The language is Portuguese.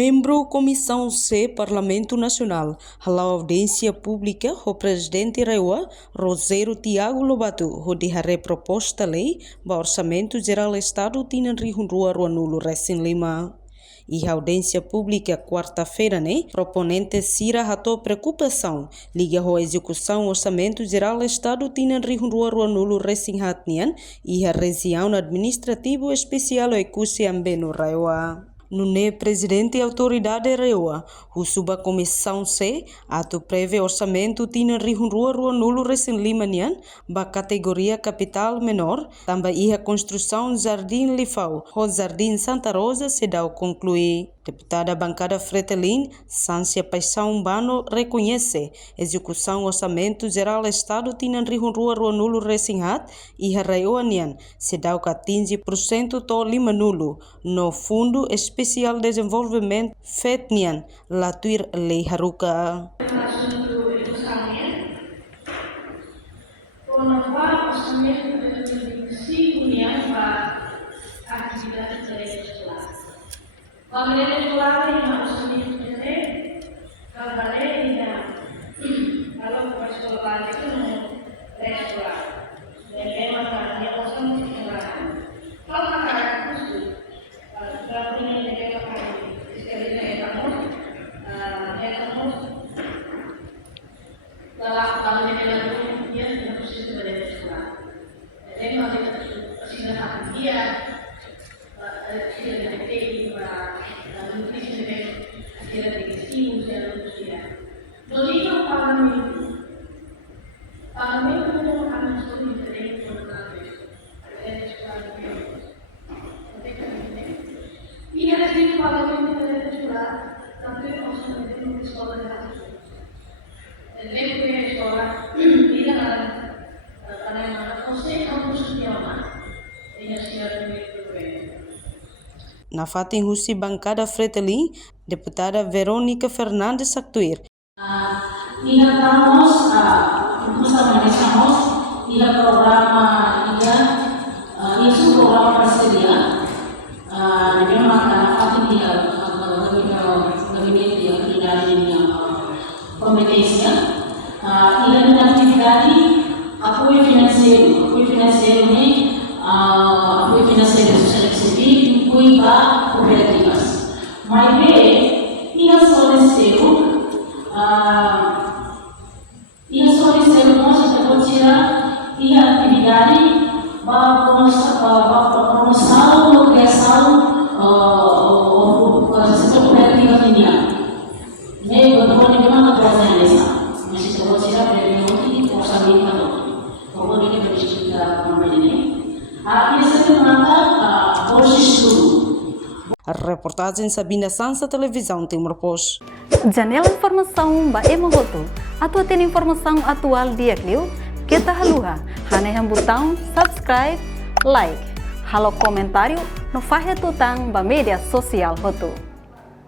Membro Comissão C, Parlamento Nacional, a audiência pública, o presidente Reua, Roseiro Tiago Lobato, a proposta lei, para Orçamento Geral Estado, Tinan Rihunrua Ruanulo Recém Lima. E a audiência pública, quarta-feira, proponente Cira ratou preocupação, liga a execução Orçamento Geral Estado, Tinan Rihunrua Ruanulo Recém Hatnian, e a região administrativo especial Ekusi Ambeno Reua. No presidente e autoridade Reua, o subcomissão C, ato prevê orçamento tina Rihunrua Ruanulo Recém Lima ba categoria capital menor, também a construção Jardim Lifau, o Jardim Santa Rosa se dá concluir. Deputada bancada Fretelin, Sância Paixão Bano, reconhece execução orçamento geral Estado tina Rihunrua Ruanulo Recém e a Reua se dá 15% to Lima nulo no Fundo Especial de Desenvolvimento FETNIAN, Latuir Lei Haruka. Pemilihan escolar yang harus diikuti, kalau bukan sekolah itu sekolah, dan memang dia kosong di sekolah. Kalau masyarakat khusus, kalau ingin jadi makan, sekali kamu, kalau dia harus dari sekolah. Jadi masih persidangan dia. Na fatin husi bancada Fretelin, deputada Verônica Fernandes Actuir. Estamos el programa es un programa parceria memang fatin gabinete yang tidak kompetensia dengan aktivitas apoio financeiro ini apoio financeiro social civil cuida cooperativas mas ia soliciteu nós considerar e atividade para promoção criação setor cooperativa minha betul memang keberhasilan desa masih considerar dari orçamento kemudian kita diskusikan ini isso mata A reportagem Sabina Sansa, Televisão Timor-Post. Janela informação ba emohoto. Atua tem informação atual dia clio. Kita haluha. Haneham botão subscribe, like. Halo comentário no fahe tutang ba media sosial hoto.